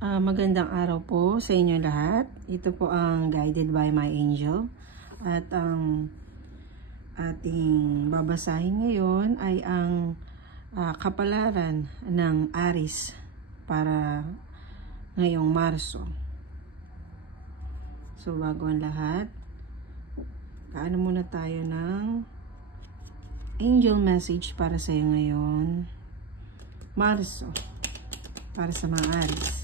Magandang araw po sa inyo lahat. Ito po ang Guided by my Angel. At ang ating babasahin ngayon ay ang kapalaran ng Aries para ngayong Marso. So bago ang lahat, kaano muna tayo ng angel message para sa iyo ngayon Marso, para sa mga Aries.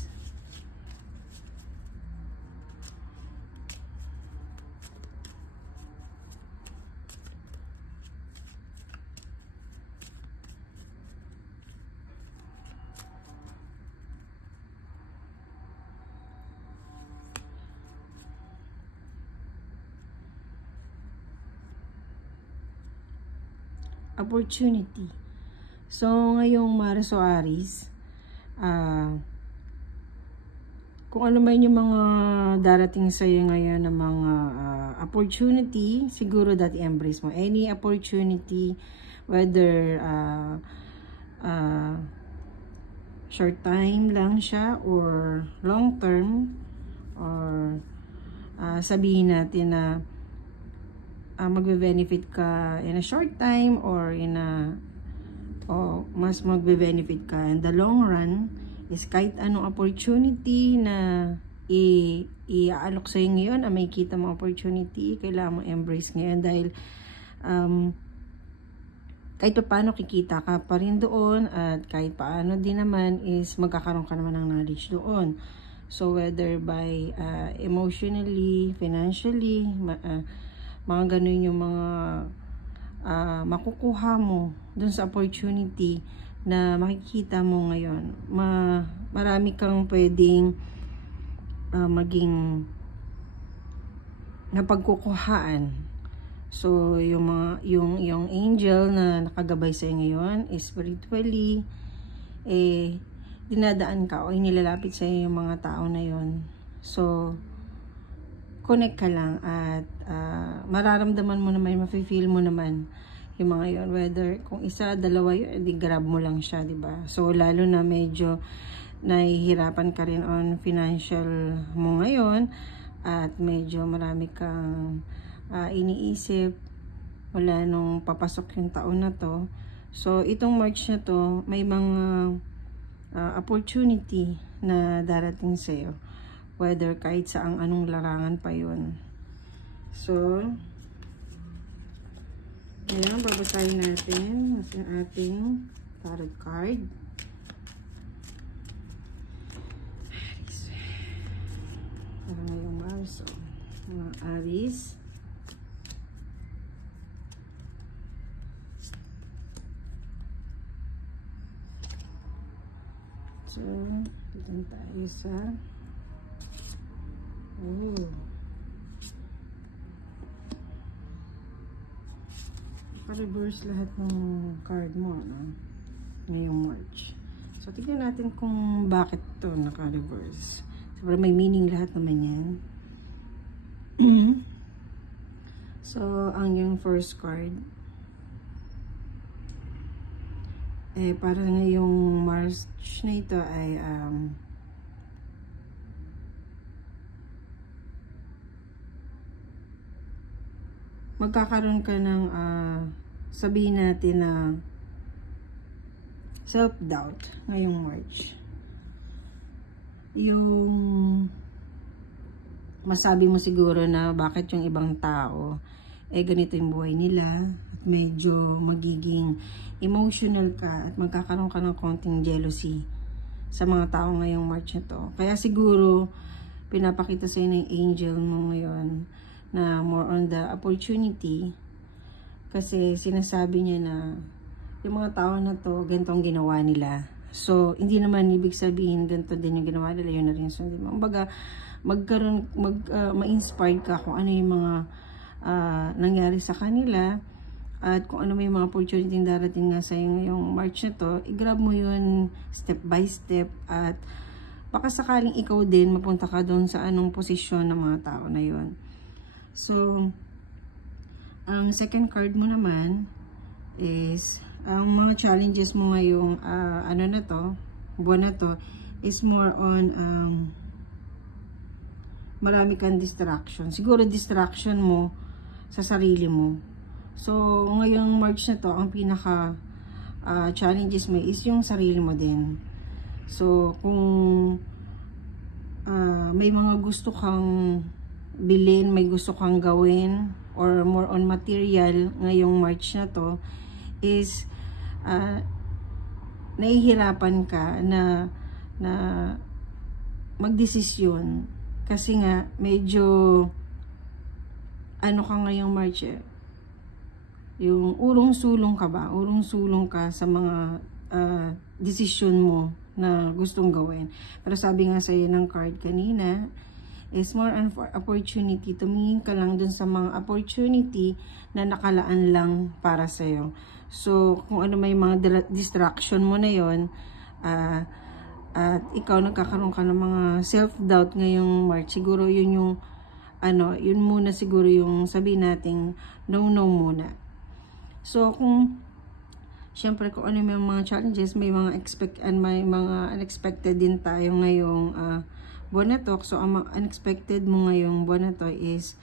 Opportunity. So, ngayong Marso Aries, kung ano man yung mga darating sa iyo ngayon ng mga opportunity, siguro that embrace mo. Any opportunity, whether short time lang siya or long term, or sabihin natin na magbe-benefit ka in a short time or mas magbe-benefit ka in the long run, is kahit anong opportunity na i-aalok sa'yo ngayon, may kita mo opportunity, kailangan mo embrace ngayon dahil kahit paano kikita ka pa rin doon, at kahit paano din naman is magkakaroon ka naman ng knowledge doon. So whether by emotionally, financially, mga ganun yung mga makukuha mo dun sa opportunity na makikita mo ngayon. Marami kang pwedeng maging napagkukuhaan. So yung angel na nakagabay sa ngayon is spiritually dinadaan ka o inilalapit sa iyo yung mga tao na yon. So connect ka lang at mararamdaman mo naman, mafe-feel mo naman yung mga yon, whether kung isa, dalawa yun, di grab mo lang siya, diba? So lalo na medyo nahihirapan ka rin on financial mo ngayon at medyo marami kang iniisip wala nung papasok yung taon na to. So itong March na to, may mga opportunity na darating sa'yo, whether kahit saang anong larangan pa yun. So ayan, babasahin natin ang ating tarot card. Aries. Para ngayong Marso, mga Aries. So dito tayo sa reverse lahat ng card mo, no? Ngayong March. So tignan natin kung bakit to naka-reverse. So may meaning lahat naman yan. So ang yung first card para ngayong March na ito ay magkakaroon ka ng sabihin natin na self-doubt ngayong March. Yung masabi mo siguro na bakit yung ibang tao ganito yung buhay nila, at medyo magiging emotional ka at magkakaroon ka ng konting jealousy sa mga tao ngayong March na to. Kaya siguro pinapakita sa'yo ng angel mo ngayon na more on the opportunity, kasi sinasabi niya na yung mga tao na to, ganito ang ginawa nila. So hindi naman ibig sabihin ganito din yung ginawa nila, yun na rin. So kumbaga ma-inspired ka kung ano yung mga nangyari sa kanila, at kung ano may mga opportunity darating nga sa ngayong March na to, i-grab mo yun step by step, at baka sakaling ikaw din mapunta ka doon sa anong posisyon ng mga tao na yun. So ang second card mo naman is ang mga challenges mo ngayong buwan na to is more on marami kang distraction. Siguro distraction mo sa sarili mo. So, ngayong March na to, ang pinaka challenges mo is yung sarili mo din. So, kung may mga gusto kang bilhin, may gusto kang gawin, or more on material ngayong March na to, is nahihirapan ka na magdesisyon. Kasi nga, medyo ano ka ngayong March yung urong-sulong ka ba? Urong-sulong ka sa mga desisyon mo na gustong gawin. Pero sabi nga sa'yo ng card kanina, is more on for opportunity. Tumingin ka lang dun sa mga opportunity na nakalaan lang para sa'yo. So, kung ano may mga distraction mo na yon, at ikaw nagkakaroon ka ng mga self-doubt ngayong March, siguro yun yung yun muna siguro yung sabihin nating no muna. So kung syempre kung ano yung mga challenges, may mga may mga unexpected din tayo ngayong buwan na to. So ang unexpected mo ngayong buwan na to is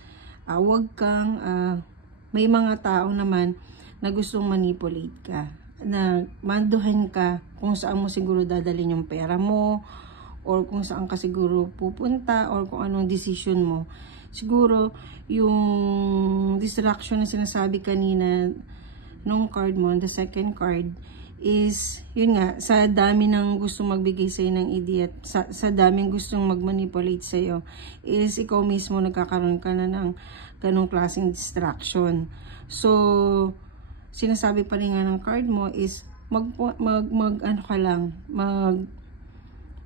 wag kang may mga tao naman na gustong manipulate ka, na manduhan ka kung saan mo siguro dadalhin yung pera mo, or kung saan ka siguro pupunta, or kung anong decision mo. Siguro yung distraction na sinasabi kanina nung card mo, the second card, is yun nga, sa dami ng gustong magbigay sa'yo ng idea, sa daming gustong magmanipulate sa'yo, is ikaw mismo nagkakaroon ka na ng ganong klaseng distraction. So sinasabi pa rin nga ng card mo is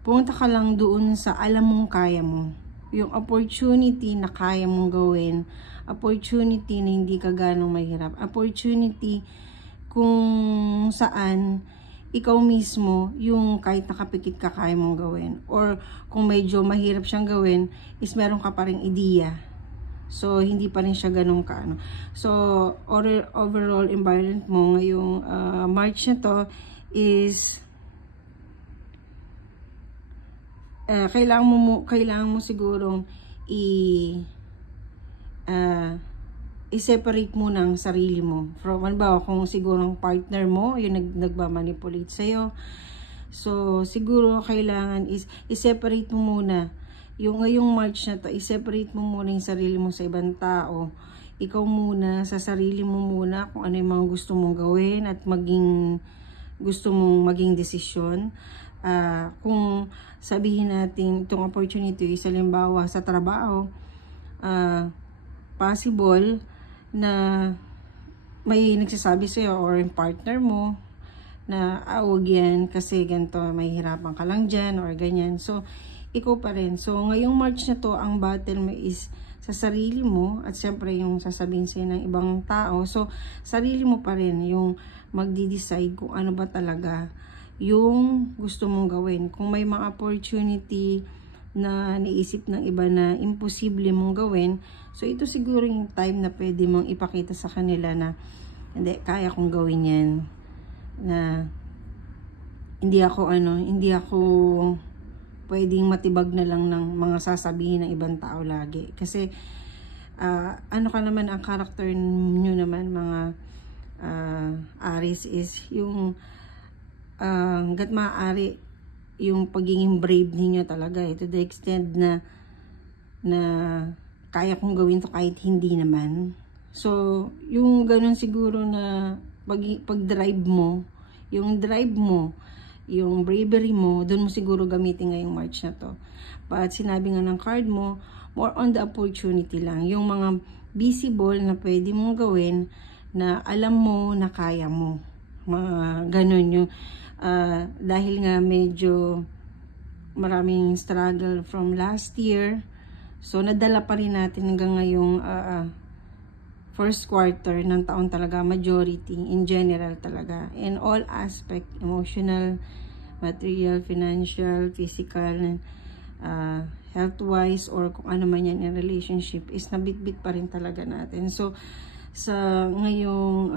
pumunta ka lang doon sa alam mong kaya mo. Yung opportunity na kaya mong gawin, opportunity na hindi ka ganong mahirap, opportunity kung saan ikaw mismo yung kahit nakapikit ka kaya mong gawin, or kung medyo mahirap siyang gawin is meron ka pa ring ideya. So, hindi pa rin siya ganun ka. So, overall environment mo ngayong March na to is kailangan mo sigurong i-separate mo ng sarili mo. From, halimbawa, kung sigurong partner mo, yung nagmamanipulate sa'yo. So, siguro kailangan is i-separate mo muna. Yung ngayong March na to, i-separate mo muna yung sarili mo sa ibang tao. Ikaw muna, sa sarili mo muna, kung ano yung mga gusto mong gawin at gusto mong maging desisyon. Kung sabihin natin itong opportunity, halimbawa sa trabaho, possible na may nagsasabi sa'yo or yung partner mo na wag yan kasi ganito, may hirapan ka lang dyan or ganyan. So, ikaw pa rin. So, ngayong March na to, ang battle mo is sa sarili mo at syempre yung sasabihin sa'yo ng ibang tao. So, sarili mo pa rin yung magdi-decide kung ano ba talaga yung gusto mong gawin. Kung may mga opportunity na naisip ng iba na imposible mong gawin, so ito siguro yung time na pwede mong ipakita sa kanila na hindi, kaya kong gawin yan. Na hindi ako pwedeng matibag na lang ng mga sasabihin ng ibang tao lagi. Kasi, ano ka naman, ang character nyo naman, mga Aries, is yung hangga't maaari, yung pagiging brave ninyo talaga. To the extent na kaya kong gawin to kahit hindi naman. So, yung ganun siguro na pag-drive mo, yung drive mo, yung bravery mo, doon mo siguro gamitin ngayong March na to. But sinabi nga ng card mo, more on the opportunity lang. Yung mga visible na pwede mong gawin na alam mo na kaya mo. Mga ganun yung, dahil nga medyo maraming struggle from last year, so nadala pa rin natin hanggang ngayong first quarter ng taon talaga, majority, in general talaga. In all aspect, emotional, material, financial, physical, health-wise, or kung ano man yan in relationship, is nabitbit pa rin talaga natin. So, sa ngayong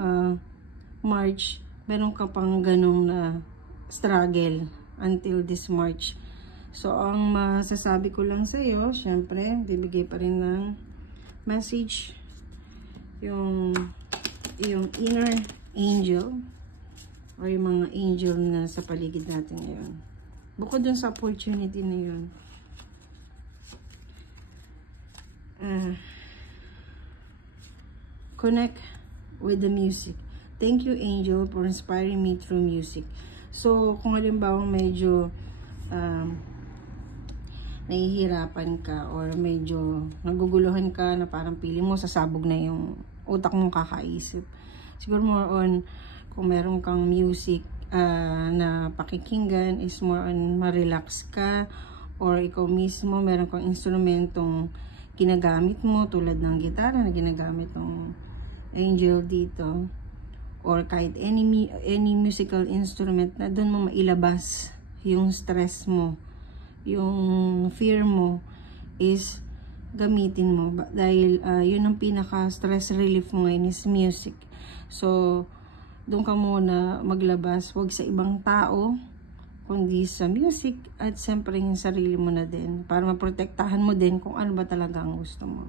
March, meron ka pang ganong struggle until this March. So, ang masasabi ko lang sa'yo, syempre, bibigay pa rin ng message yung inner angel or yung mga angel na sa paligid natin ngayon. Bukod dun sa opportunity na yun. Connect with the music. Thank you, angel, for inspiring me through music. So, kung halimbawa medyo nahihirapan ka or medyo naguguluhan ka na parang pili mo sasabog na yung utak mong kakaisip. Siguro more on kung meron kang music na pakikinggan is more on ma-relax ka or ikaw mismo meron kang instrumentong ginagamit mo tulad ng gitara na ginagamit ng angel dito or kahit any musical instrument na doon mo mailabas yung stress mo, yung fear mo is gamitin mo dahil yun ang pinaka stress relief mo ngayon is music. So doon ka muna maglabas, wag sa ibang tao kundi sa music at siyempre yung sarili mo na din para maprotektahan mo din kung ano ba talaga ang gusto mo.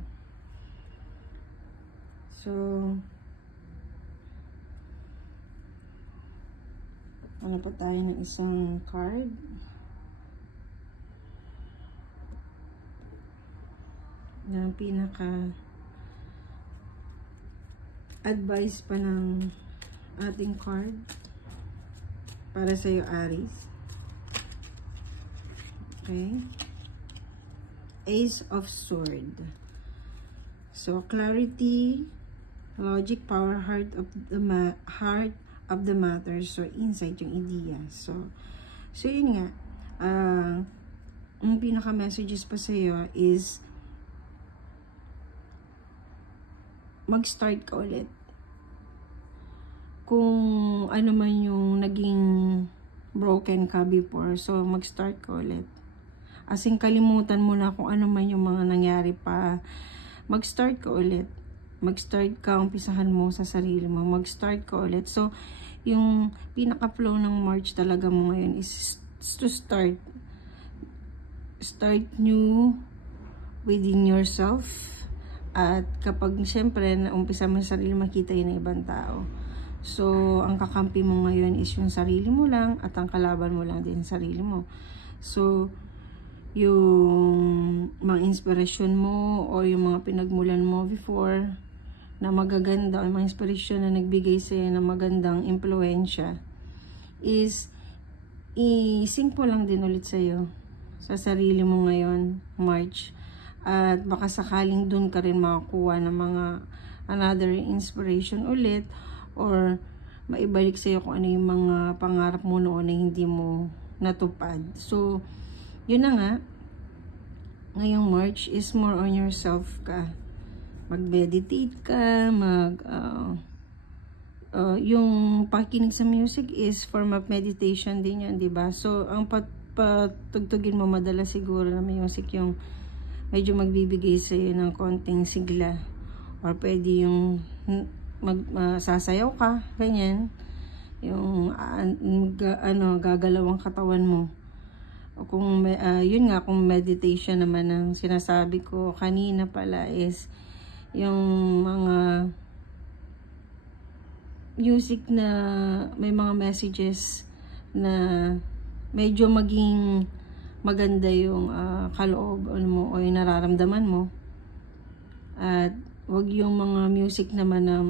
So ano pa tayo ng isang card. Na pinaka advice pa ng ating card para sa iyo, Aries. Okay. Ace of Sword. So clarity, logic, power, heart of the matter. So insight yung idea. So yun nga. Ang pinaka messages pa sa iyo is mag-start ka ulit. Kung ano man yung naging broken ka before, so mag-start ka ulit. Asing kalimutan mo na kung ano man yung mga nangyari pa. Mag-start ka ulit. Mag-start ka, umpisahan mo sa sarili mo. Mag-start ka ulit. So, yung pinaka-flow ng March talaga mo ngayon is to start. Start new within yourself. At kapag siyempre naumpisa mo sa sarili, makita yun ng ibang tao. So, ang kakampi mo ngayon is yung sarili mo lang at ang kalaban mo lang din sarili mo. So, yung mga inspirasyon mo o yung mga pinagmulan mo before na magaganda o mga inspirasyon na nagbigay sa'yo ng magandang impluensya is i-sync mo lang din ulit sa'yo sa sarili mo ngayon, March. At baka sakaling dun ka rin makakuha ng mga another inspiration ulit or maibalik sa'yo kung ano yung mga pangarap mo noon na hindi mo natupad. So, yun na nga. Ngayong March is more on yourself ka. Mag-meditate ka, yung pakikinig sa music is form of meditation din yun, diba? So, ang patugtugin mo madalas siguro na music yung medyo magbibigay sa'yo ng konting sigla or pwede yung sasayaw ka, ganyan yung gagalaw ang katawan mo o kung yun nga, kung meditation naman ang sinasabi ko kanina pala is yung mga music na may mga messages na medyo maging maganda yung kaloob mo o yung nararamdaman mo. At wag yung mga music naman na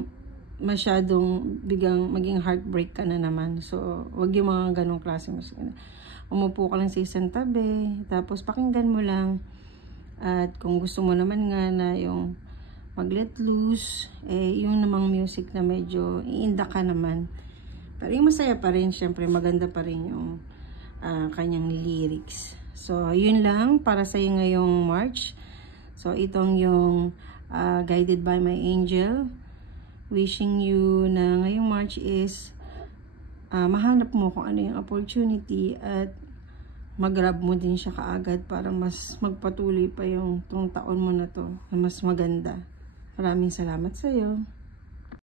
masyadong maging heartbreak ka na naman. So, wag yung mga ganong klase music. Umupo ka lang sa isang tabi, tapos pakinggan mo lang. At kung gusto mo naman nga na yung mag-let loose, yung namang music na medyo iinda ka naman. Pero yung masaya pa rin, syempre maganda pa rin yung kanyang lyrics. So, yun lang para sa iyo ngayong March. So, itong yung guided by my angel. Wishing you na ngayong March is mahanap mo kung ano yung opportunity at mag-grab mo din siya kaagad para mas magpatuloy pa yung taon mo na to na mas maganda. Maraming salamat sa iyo.